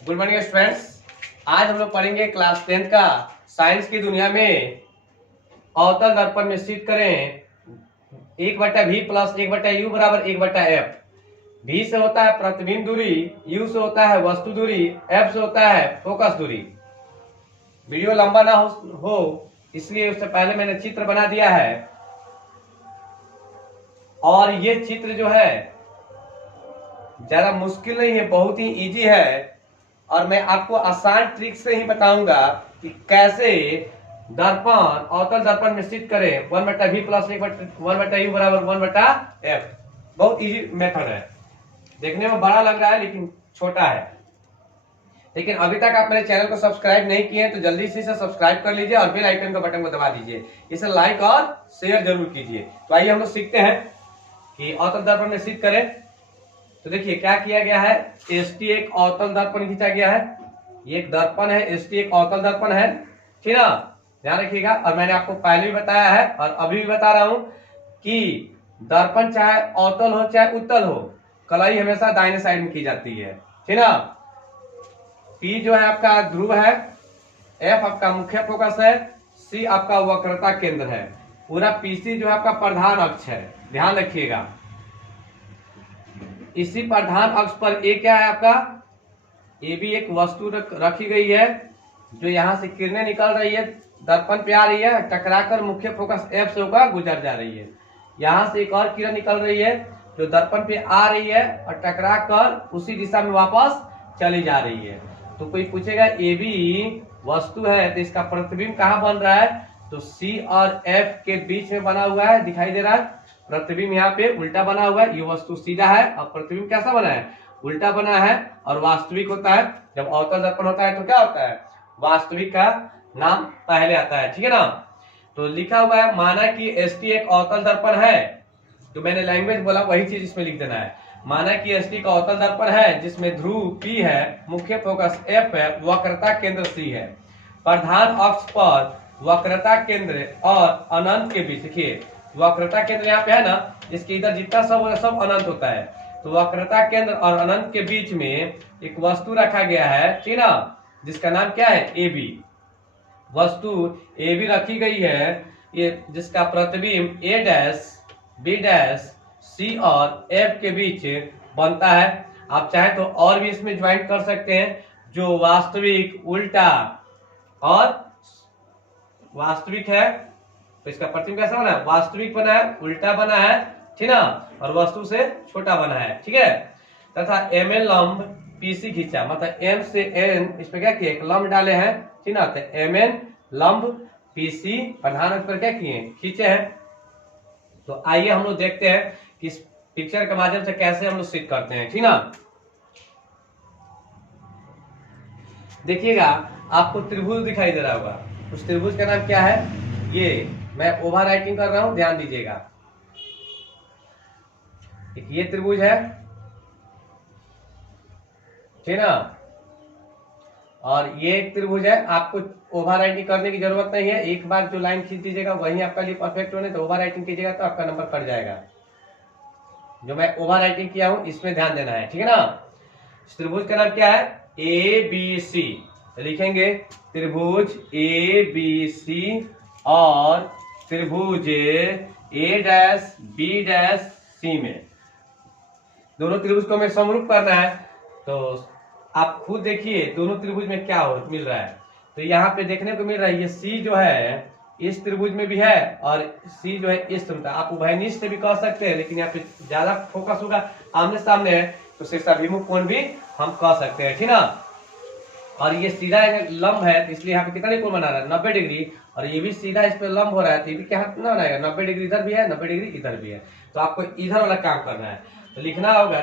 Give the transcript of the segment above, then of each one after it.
Good morning students. आज हम लोग पढ़ेंगे क्लास 10 का साइंस की दुनिया में अवतल दर्पण में स्थित करें 1/v प्लस 1/u बराबर 1/f। v से होता है प्रतिबिंब दूरी, u से होता है वस्तु दूरी, f से होता है फोकस दूरी। वीडियो लंबा ना हो इसलिए उससे पहले मैंने चित्र बना दिया है और ये चित्र जो है ज्यादा मुश्किल नहीं है, बहुत ही इजी है और मैं आपको आसान ट्रिक से ही बताऊंगा कि कैसे दर्पण अवतल दर्पण में स्थित करें 1/v प्लस 1/u बराबर 1/f। बहुत इजी मेथड है, देखने में बड़ा लग रहा है लेकिन छोटा है। लेकिन अभी तक आप मेरे चैनल को सब्सक्राइब नहीं किए हैं तो जल्दी से इसे सब्सक्राइब कर लीजिए और बेल आइकन का बटन को दबा दीजिए। इसे लाइक और शेयर जरूर कीजिए। तो आइए हम लोग सीखते हैं कि अवतल दर्पण में स्थित करें। तो देखिए क्या किया गया है, ST एक अवतल दर्पण खींचा गया है। ये एक दर्पण है, ST एक अवतल दर्पण है, ठीक ना, ध्यान रखिएगा। और मैंने आपको पहले भी बताया है और अभी भी बता रहा हूं कि दर्पण चाहे अवतल हो चाहे उत्तल हो, कलाई हमेशा दाहिने साइड में की जाती है, ठीक ना। P जो है आपका ध्रुव है, F आपका मुख्य फोकस है, C आपका वक्रता केंद्र है। पूरा PC जो है आपका प्रधान अक्ष है, ध्यान रखिएगा। इसी प्रधान अक्ष पर A क्या है आपका, AB एक वस्तु रखी गई है जो यहां से किरणें निकल रही है, दर्पण पे आ रही है, टकराकर मुख्य फोकस F से होकर गुजर जा रही है। यहां से एक और किरण निकल रही है जो दर्पण पे आ रही है और टकराकर उसी दिशा में वापस चली जा रही है। तो कोई पूछेगा AB वस्तु है तो इसका प्रतिबिंब कहाँ बन रहा है, तो C और F के बीच में बना हुआ है, दिखाई दे रहा है। प्रतिबिंब यहाँ पे उल्टा बना हुआ है, ये वस्तु सीधा है और प्रतिबिंब कैसा बना है, उल्टा बना है। और वास्तविक होता है, जब अवतल दर्पण होता है तो क्या होता है, वास्तविक का नाम पहले आता है, ठीक है ना। तो लिखा हुआ है माना कि ST एक अवतल दर्पण है, तो मैंने लैंग्वेज बोला वही चीज इसमें लिख देना है। माना कि ST का अवतल दर्पण है जिसमें ध्रुव P है, मुख्य फोकस F है, वक्रता केंद्र C है। प्रधान अक्ष पर वक्रता केंद्र और अनंत के बीच, देखिए वक्रता केंद्र यहाँ पे है ना, इसके इधर जितना सब अनंत होता है। तो वक्रता केंद्र और अनंत के बीच में एक वस्तु रखा गया है, ठीक ना, जिसका नाम क्या है, AB। वस्तु AB रखी गई है, ये जिसका प्रतिबिंब A dash B dash C और F के बीच बनता है। आप चाहे तो और भी इसमें ज्वाइन कर सकते हैं, जो वास्तविक, उल्टा और वास्तविक है तो इसका प्रतिबिंब कैसा बना है, वास्तविक बना है, उल्टा बना है, ठीक ना, और वस्तु से छोटा बना है, ठीक है। तथा MN लंब PC खींचा, मतलब M से N इस पे क्या किए, एक लंब डाले हैं, ठीक ना। तो MN लंब PC प्रधान अक्ष पर क्या किए, खींचे हैं। तो आइए हम लोग देखते हैं कि इस पिक्चर के माध्यम से कैसे हम लोग सिद्ध करते हैं, ठीक ना। देखिएगा आपको त्रिभुज दिखाई दे रहा होगा, उस त्रिभुज का नाम क्या है, ये मैं ओवर राइटिंग कर रहा हूं, ध्यान दीजिएगा। एक ये त्रिभुज है, ठीक ना, और ये एक त्रिभुज है। आपको ओवर राइटिंग करने की जरूरत नहीं है, एक बार जो लाइन खींच दीजिएगा वही आपका लिए परफेक्ट होने, तो ओवर राइटिंग कीजिएगा तो आपका नंबर कट जाएगा। जो मैं ओवर राइटिंग किया हूं इसमें ध्यान देना है, ठीक है ना। इस त्रिभुज का नाम क्या है, ABC। लिखेंगे त्रिभुज ABC और त्रिभुज A dash B dash C में, दोनों त्रिभुज को हमें समरूप करना है। तो आप खुद देखिए दोनों त्रिभुज में क्या मिल रहा है। तो यहाँ पे देखने को मिल रहा है, ये C जो है इस त्रिभुज में भी है और C जो है इस त्रिभुज, आप उभयनिष्ठ भी कह सकते हैं, लेकिन यहाँ पे ज्यादा फोकस होगा आमने सामने है तो शीर्षाभिमुख कोण भी हम कह सकते हैं, ठीक ना। और ये सीधा लंब है तो इसलिए यहाँ पे कितना कोण बना रहा है, 90 डिग्री, और ये भी सीधा इस पे लंब हो रहा है तो ये भी क्या कितना बनाएगा, 90 डिग्री इधर भी है, 90 डिग्री इधर भी है। तो आपको इधर वाला काम करना है, तो लिखना होगा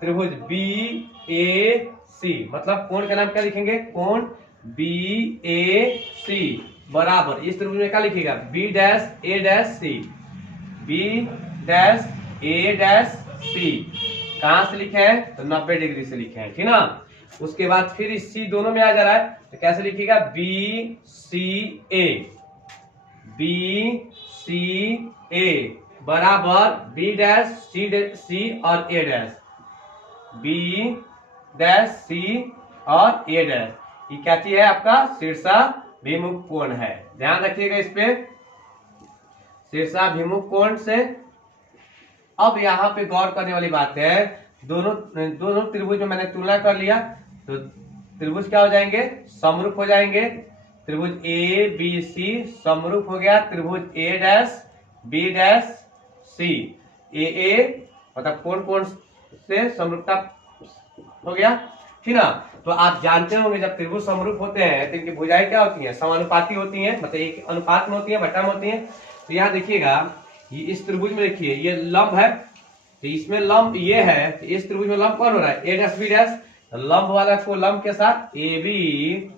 त्रिभुज BAC, मतलब कोण का नाम क्या लिखेंगे, कोण BAC बराबर, इस त्रिभुज में क्या लिखेगा, B dash A dash C, B dash A dash C। कहां से लिखे हैं, तो 90 डिग्री से लिखे हैं, ठीक ना। उसके बाद फिर इस C दोनों में आ जा रहा है तो कैसे लिखिएगा, BCA, BCA बराबर B डैश C और A dash, B dash C और ए डैश, ये क्या चीज है आपका शीर्षाभिमुख कोण है। ध्यान रखिएगा इस पे, शीर्षाभिमुख कोण से। अब यहाँ पे गौर करने वाली बात है, दोनों त्रिभुज में मैंने तुलना कर लिया तो त्रिभुज क्या हो जाएंगे, समरूप हो जाएंगे। त्रिभुज ए बी सी समरूप हो गया, त्रिभुज ए डैश बी डैश सी ए मतलब कोण से समरूपता हो गया, ठीक ना। तो आप जानते होंगे जब त्रिभुज समरूप होते हैं तो इनकी भुजाएं क्या होती हैं, समानुपाती होती हैं, मतलब एक अनुपात में होती है, बटा में होती हैं। तो यहाँ देखिएगा ये इस त्रिभुज में देखिए ये लंब है, तो इसमें लंब ये है, तो इस त्रिभुज में लंब कौन हो रहा है, ए डैश बी डैश। लंब वाला को लंब के साथ ए बी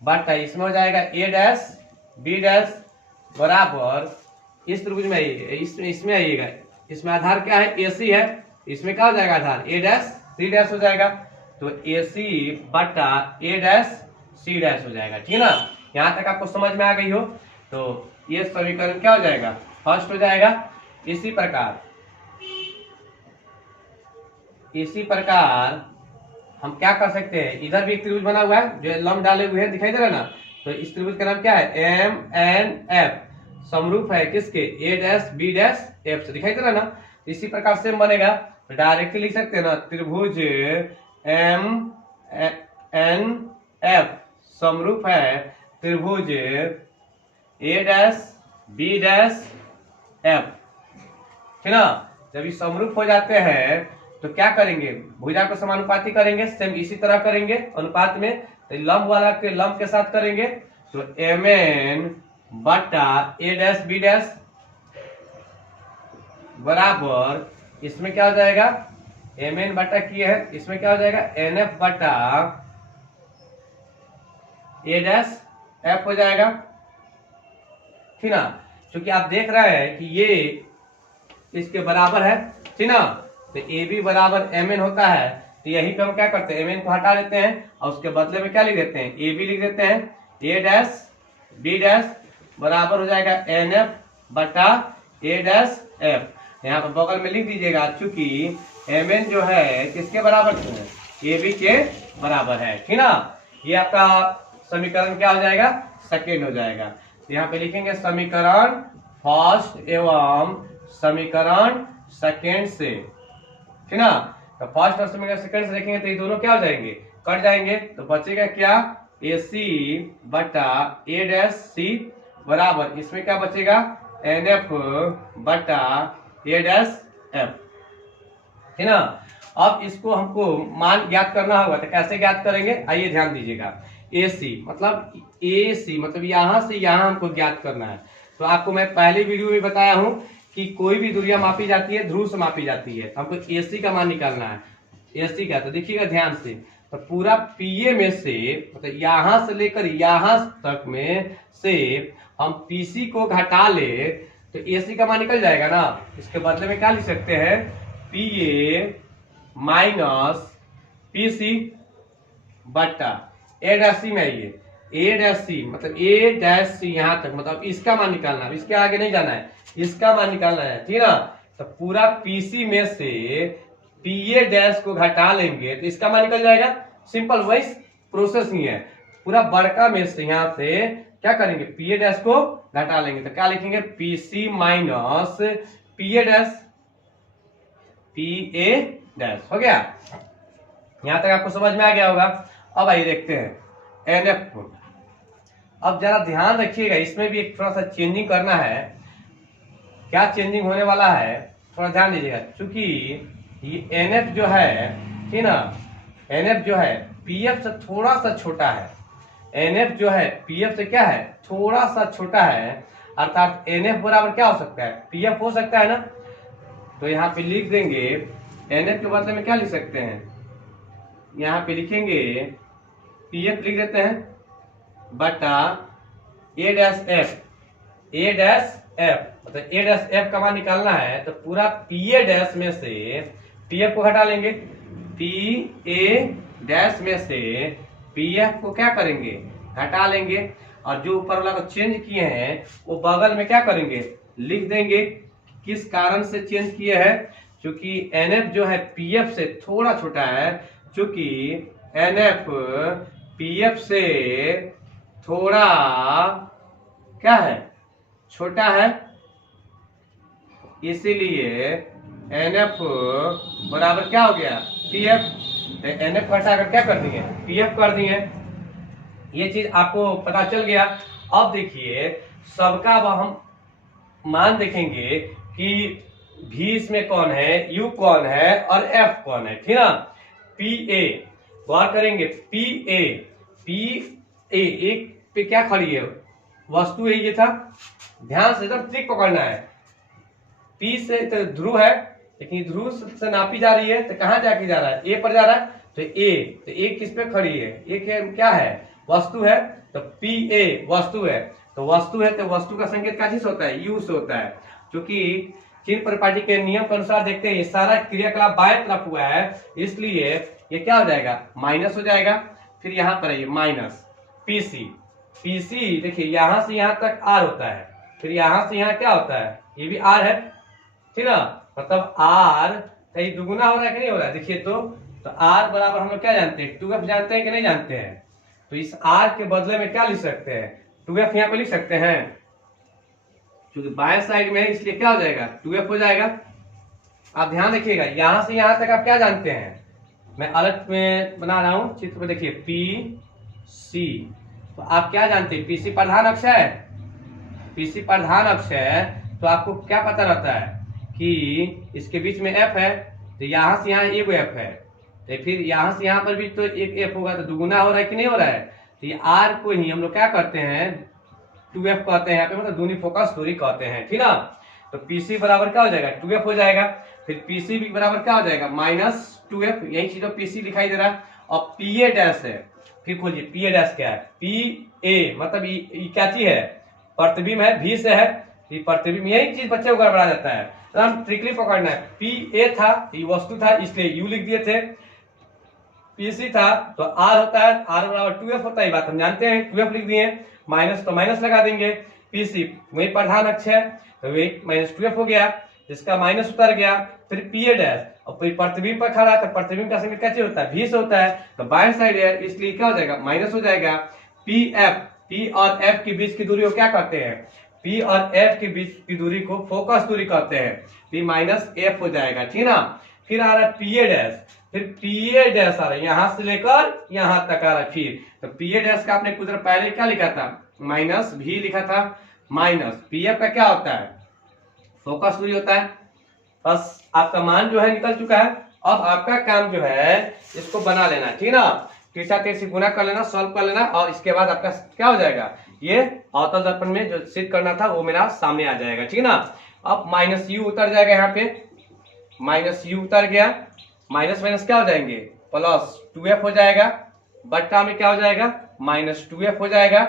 बटा इसमें हो जाएगा ए डैश बी डैश बराबर इस त्रिभुज में इसमें आइएगा, इसमें आधार क्या है, ए सी है, इसमें क्या हो जाएगा आधार ए डैश सी डैश हो जाएगा। तो ए सी बटा ए डैश सी डैश हो जाएगा, ठीक है ना। यहाँ तक आपको समझ में आ गई हो तो ये समीकरण क्या हो जाएगा, फर्स्ट हो जाएगा। इसी प्रकार हम क्या कर सकते हैं, इधर भी एक त्रिभुज बना हुआ है जो लंब डाले हुए हैं, दिखाई दे रहा है ना। तो इस त्रिभुज का नाम क्या है, एम एन एफ, समरूप है किसके, ए डैश बी डैश एफ से, दिखाई दे रहा है ना। इसी प्रकार से बनेगा, डायरेक्टली लिख सकते हैं ना, त्रिभुज एम एन एफ समरूप है त्रिभुज ए डैश बी डैश एफ, ठीक ना। जब ये समरूप हो जाते हैं तो क्या करेंगे, भुजा को समानुपाती करेंगे, सेम इसी तरह करेंगे अनुपात में। तो लंब वाला के लंब के साथ करेंगे, तो एम एन बटा ए डैश बी डैश बराबर इसमें क्या हो जाएगा, एम एन बटा किए है, इसमें क्या हो जाएगा एन एफ बटा ए डैश एफ हो जाएगा, ठीक ना। क्योंकि आप देख रहे हैं कि ये इसके बराबर है, ठीक ना। तो ए बी बराबर एम एन होता है, तो यही पे हम क्या करते हैं, एम एन को हटा देते हैं और उसके बदले में क्या लिख देते हैं, ए बी लिख देते हैं, ए डैश बी डैश बराबर हो जाएगा एन एफ बटा ए डैश एफ। यहाँ पर बगल में लिख दीजिएगा, चूंकि एम एन जो है किसके बराबर है, ए बी के बराबर है, ठीक ना। ये आपका समीकरण क्या हो जाएगा, सेकेंड हो जाएगा। यहाँ पे लिखेंगे समीकरण फर्स्ट एवं समीकरण सेकेंड से, ठीक ना। तो फर्स्ट और समीकरण सेकेंड से देखेंगे तो ये दोनों क्या हो जाएंगे, कट जाएंगे। तो बचेगा क्या, ए सी बटा ए डैश सी बराबर इसमें क्या बचेगा, एन एफ बटा ए डैश एफ, ठीक ना। अब इसको हमको मान ज्ञात करना होगा, तो कैसे ज्ञात करेंगे, आइए ध्यान दीजिएगा। ए सी मतलब यहाँ से यहाँ हमको ज्ञात करना है। तो आपको मैं पहले वीडियो में बताया हूँ कि कोई भी दूरियां मापी जाती है, ध्रुव से मापी जाती है। हमको AC का मान निकालना है, AC का। तो देखिएगा ध्यान से, तो पूरा PA में से मतलब यहाँ से लेकर यहाँ तक में से हम PC को घटा ले तो AC का मान निकल जाएगा ना। इसके बदले में क्या लिख सकते हैं, PA माइनस PC बटा ए डैश सी में आइए, ए डैश सी मतलब ए डैश सी यहाँ तक, मतलब इसका मान निकालना है, इसके आगे नहीं जाना है, इसका मान निकालना है, ठीक ना। तो पूरा पीसी में से पीए डैश को घटा लेंगे तो इसका मान निकल जाएगा, सिंपल वही प्रोसेस ही है। पूरा बड़का में से यहाँ से क्या करेंगे, पीए डैश को घटा लेंगे, तो क्या लिखेंगे, पीसी माइनस पीए डैश, पीए डैश हो गया। यहां तक आपको समझ में आ गया होगा। अब आइए देखते हैं एनएफ को। अब जरा ध्यान रखिएगा, इसमें भी एक थोड़ा सा चेंजिंग करना है। क्या चेंजिंग होने वाला है, थोड़ा ध्यान दीजिएगा। क्योंकि ये एनएफ जो है, ठीक ना, एनएफ जो है पीएफ से थोड़ा सा छोटा है। एनएफ जो है पीएफ से क्या है, थोड़ा सा छोटा है, अर्थात एनएफ बराबर क्या हो सकता है, पीएफ हो सकता है ना। तो यहाँ पे लिख देंगे, एनएफ के बदले में क्या लिख सकते हैं, यहाँ पे लिखेंगे पीएफ लिख देते हैं बटा ए डैश एफ, ए डैश एफ मतलब ए डैश एफ का मान निकालना है। तो पूरा पीए डैश में से पीएफ को घटा लेंगे, पी ए डैश में से पीएफ को क्या करेंगे, घटा लेंगे, और जो ऊपर वाला को चेंज किए हैं वो बगल में क्या करेंगे, लिख देंगे। किस कारण से चेंज किए हैं, क्योंकि एनएफ जो है पीएफ से थोड़ा छोटा है, क्योंकि NF PF से थोड़ा क्या है, छोटा है, इसीलिए NF बराबर क्या हो गया, PF। NF घटाकर क्या कर दिए, PF कर दिए। ये चीज आपको पता चल गया। अब देखिए सबका हम मान देखेंगे कि V इसमें कौन है, U कौन है और F कौन है, ठीक ना। PA गौर करेंगे, PA एक पे क्या खड़ी है, वस्तु है, ये था, ध्यान से एकदम ट्रिक पकड़ना है। P से तो ध्रुव है, लेकिन ध्रुव से नापी जा रही है तो कहाँ जाके जा रहा है, A पर जा रहा है, तो A किस पे खड़ी है, क्या है, वस्तु है, तो PA वस्तु है, तो वस्तु का संकेत क्या चीज होता है, U से होता है। क्योंकि चिन्ह परिपाटी के नियम के अनुसार देखते हैं ये सारा क्रियाकलाप बाएं तरफ हुआ है, इसलिए ये क्या हो जाएगा, माइनस हो जाएगा। फिर यहाँ पर है माइनस PC देखिए यहाँ से यहाँ तक R होता है, फिर यहाँ से यहाँ क्या होता है, ये भी R है, ठीक ना। मतलब R कहीं दुगुना हो रहा है कि नहीं हो रहा है, देखिए तो R बराबर हम लोग क्या जानते हैं, 2F जानते हैं कि नहीं जानते हैं। तो इस R के बदले में क्या लिख सकते हैं, 2F यहाँ पे लिख सकते हैं, क्योंकि बाएं साइड में है इसलिए क्या हो जाएगा, 2F हो जाएगा। आप ध्यान रखिएगा, यहां से यहां तक आप क्या जानते हैं, मैं अलग में बना रहा हूं चित्र में, देखिए PC, तो आप क्या जानते हैं, PC प्रधान अक्ष है, PC प्रधान अक्ष है, तो आपको क्या पता रहता है कि इसके बीच में F है, तो यहां से यहाँ एक F है, तो फिर यहां से यहां पर भी तो एक F होगा, तो दुगुना हो रहा है कि नहीं हो रहा है। तो ये R को ही हम लोग क्या करते हैं, 2F कहते हैं यहाँ पे, मतलब दूनी फोकस दूरी कहते हैं, ठीक ना। तो PC बराबर क्या हो जाएगा, 2F हो जाएगा। फिर PC भी बराबर क्या हो जाएगा, -2F, यही चीज PC दिखाई दे रहा है। और PA डैश है, फिर खोजिए PA डैश क्या है, PA मतलब ये क्या चीज है, प्रतिबिंब है, V से है, ये प्रतिबिंब, यही चीज बच्चे को गड़बड़ा जाता है, तो हम ट्रिकली पकड़ना है। PA था, ये वस्तु था, इसलिए U लिख दिए थे, PC था तो R होता है, R बराबर 2F होता है, ये बात हम जानते हैं, 2F लिख दिए, माइनस तो माइनस लगा देंगे, PC वही प्रधान अक्ष है, तो वही -2F हो गया, जिसका माइनस उतर गया। फिर PA डैश, और फिर प्रतिबिंब पर खड़ा है, तो प्रतिबिंब का संकेत कैसे होता है, V से होता है, तो बाएं साइड है, इसलिए क्या हो जाएगा, माइनस हो जाएगा। PF, P और F के बीच की दूरी को क्या कहते हैं, P और F के बीच की दूरी को फोकस दूरी कहते हैं, P-F हो जाएगा, ठीक ना। फिर आ रहा है PA डैश, फिर PA डैश आ रहा है, यहां से लेकर यहां तक आ रहा है, फिर तो PA डैश का आपने कुछ देर पहले क्या लिखा था, -V लिखा था, माइनस PF का क्या होता है, फोकस दूरी होता है। बस आपका मान जो है निकल चुका है। अब आपका काम जो है इसको बना लेना, ठीक ना, तीसरा से गुना कर लेना, सॉल्व कर लेना, और इसके बाद आपका क्या हो जाएगा, ये अवतल दर्पण में जो सिद्ध करना था वो मेरा सामने आ जाएगा, ठीक ना। अब -U उतर जाएगा, यहाँ पे -U उतर गया, माइनस माइनस क्या हो जाएंगे, +2F हो जाएगा, बट्टा में क्या हो जाएगा, -2F हो जाएगा,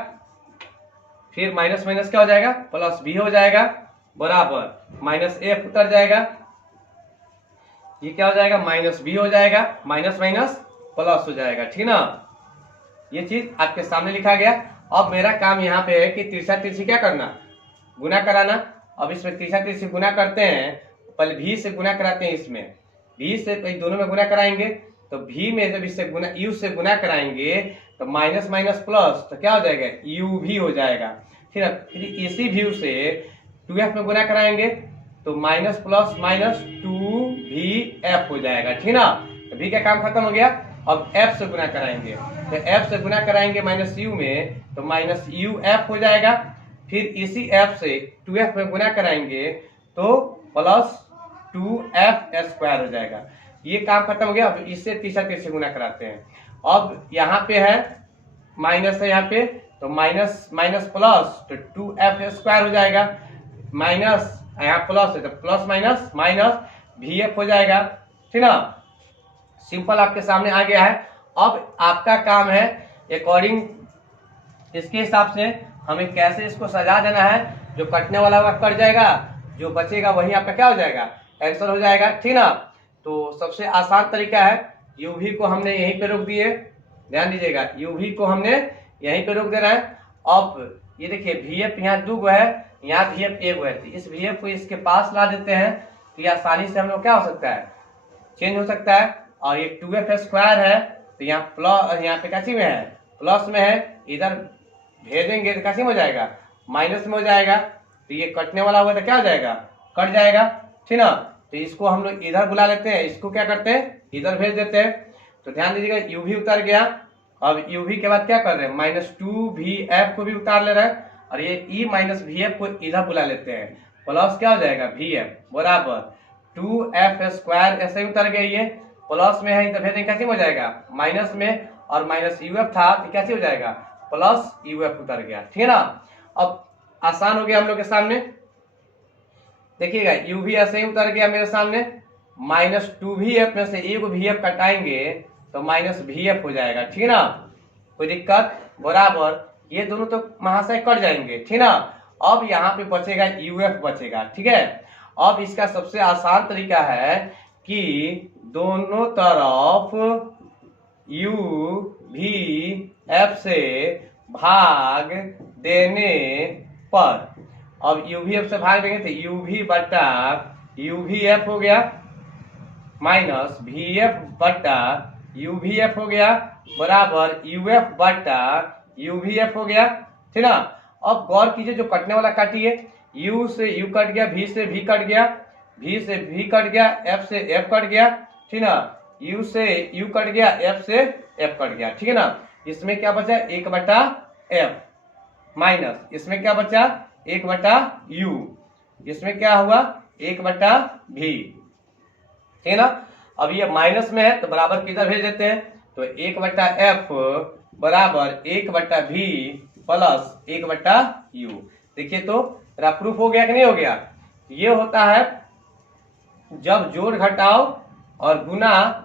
फिर माइनस माइनस क्या हो जाएगा, +B हो जाएगा, बराबर -F उतर जाएगा, ये क्या हो जाएगा, -B हो जाएगा, माइनस माइनस प्लस हो जाएगा, ठीक ना। ये चीज आपके सामने लिखा गया। अब मेरा काम यहाँ पे है कि तिरछा तिरछी क्या करना, गुना कराना। अब इसमें तिरछा तिरछी गुना करते हैं, पहले V से गुना कराते हैं, इसमें V से तो दोनों में गुना कराएंगे, तो V में जब इससे गुना U से गुना कराएंगे तो माइनस माइनस प्लस, तो क्या हो जाएगा, UV हो जाएगा। फिर इसी व्यू से 2F में गुना कराएंगे तो माइनस प्लस माइनस 2VF हो जाएगा, ठीक ना। तो V का काम खत्म हो गया। अब F से गुना कराएंगे, तो F से गुना कराएंगे -U में तो -UF हो जाएगा। फिर इसी F से 2F में गुना कराएंगे तो +2F² हो जाएगा। ये काम खत्म हो गया। अब इससे तीसरा तीसरे गुना कराते हैं। अब यहाँ पे है माइनस है, यहाँ पे तो माइनस माइनस प्लस तो 2F² हो जाएगा, माइनस यहाँ प्लस है तो प्लस माइनस माइनस VF हो जाएगा, ठीक ना। सिंपल आपके सामने आ गया है। अब आपका काम है अकॉर्डिंग इसके हिसाब से हमें कैसे इसको सजा देना है। जो कटने वाला हुआ कट जाएगा, जो बचेगा वही आपका क्या हो जाएगा, आंसर हो जाएगा, ठीक ना। तो सबसे आसान तरीका है, UV को हमने यहीं पे रोक दिए, ध्यान दीजिएगा, UV को हमने यहीं पे रोक देना है। अब ये देखिए VF यहाँ 2 गो है, यहाँ VF 1 गो है, तो इस VF को इसके पास ला देते हैं तो ये आसानी से हम लोग क्या हो सकता है, चेंज हो सकता है। और ये 2F² है, तो यहाँ प्लस, यहाँ पे कैसी में है, प्लस में है, इधर भेजेंगे तो कैसे में हो जाएगा, माइनस में हो जाएगा। तो ये कटने वाला हुआ तो क्या हो जाएगा, कट जाएगा, ठीक ना। तो इसको हम लोग इधर बुला लेते हैं, इसको क्या करते हैं, इधर भेज देते हैं। तो ध्यान दीजिएगा, यू भी उतर गया। अब यू भी के बाद क्या कर रहे हैं, -2VF को भी उतार ले रहे हैं, और ये E माइनस VF को इधर बुला लेते हैं। प्लस क्या हो जाएगा, VF बराबर 2F², ऐसे ही उतर गया, ये प्लस में है, इधर भेजेंगे कैसे हो जाएगा, माइनस में, और माइनस UF था तो कैसे हो जाएगा, प्लस UF उतर गया, ठीक है ना। अब आसान हो गया हम लोग के सामने, देखिएगा U भी ऐसे ही उतर गया मेरे सामने। -2VF में से एक VF कटाएंगे तो -VF हो जाएगा, ठीक है ना, कोई दिक्कत, बराबर ये दोनों तो महाशय कट जाएंगे, ठीक है ना। अब यहाँ पे बचेगा UF बचेगा, ठीक है। अब इसका सबसे आसान तरीका है कि दोनों तरफ UVF से भाग देने पर, अब UVF से भाग देंगे तो UV बटा UVF हो गया, माइनस VF बटा UVF हो गया, बराबर UF बटा UVF हो गया, ठीक ना। अब गौर कीजिए, जो कटने वाला काटिए, U से U कट गया, V से V कट गया, V से V कट गया, F से F कट गया, ठीक ना। U से U कट गया, F से F कट गया, ठीक है ना। इसमें क्या बचा, 1/F, माइनस इसमें क्या बचा, 1/U, इसमें क्या हुआ, 1/V, ठीक है ना। अब ये माइनस में है तो बराबर किधर भेज देते हैं, तो 1/F बराबर 1/V प्लस 1/U। देखिए तो मेरा प्रूफ हो गया कि नहीं हो गया। ये होता है जब जोड़ घटाव और गुना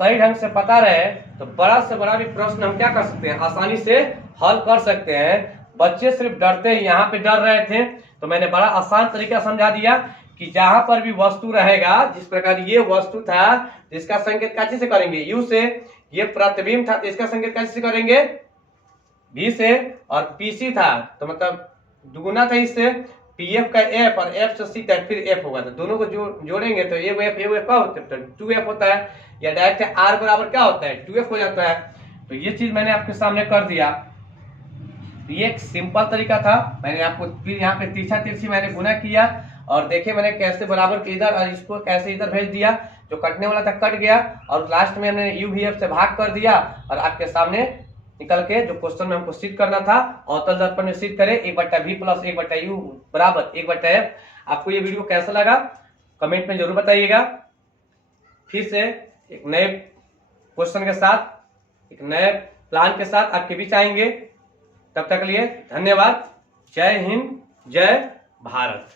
सही ढंग से पता रहे तो बड़ा से बड़ा भी प्रश्न हम क्या कर सकते हैं, आसानी से हल कर सकते हैं। बच्चे सिर्फ डरते हैं, यहाँ पे डर रहे थे, तो मैंने बड़ा आसान तरीका समझा दिया कि जहां पर भी वस्तु रहेगा, जिस प्रकार ये वस्तु था जिसका संकेत कैसे से करेंगे, U से, ये प्रतिबिंब था तो इसका संकेत कैसे से करेंगे, V से, और PC था तो मतलब दुगुना था इससे, PF का F और F से C था फिर F होगा, तो दोनों को जोड़ेंगे तो एक F क्या होता है, 2F होता है, या डायरेक्ट R बराबर क्या होता है, 2F हो जाता है। तो ये चीज मैंने आपके सामने कर दिया। ये एक सिंपल तरीका था, मैंने आपको फिर यहाँ पे तिरछा तिरछी मैंने गुना किया और देखे मैंने कैसे बराबर के इधर और इसको कैसे इधर भेज दिया, जो कटने वाला था कट गया, और लास्ट में हमने UVF से भाग कर दिया और आपके सामने निकल के जो क्वेश्चन में हमको सिद्ध करना था अवतल दर्पण में सिद्ध करें, 1/V प्लस 1/U बराबर 1/F। आपको ये वीडियो कैसा लगा कमेंट में जरूर बताइएगा। फिर से एक नए क्वेश्चन के साथ, एक नए प्लान के साथ आपके बीच आएंगे। तब तक के लिए धन्यवाद। जय हिंद, जय भारत।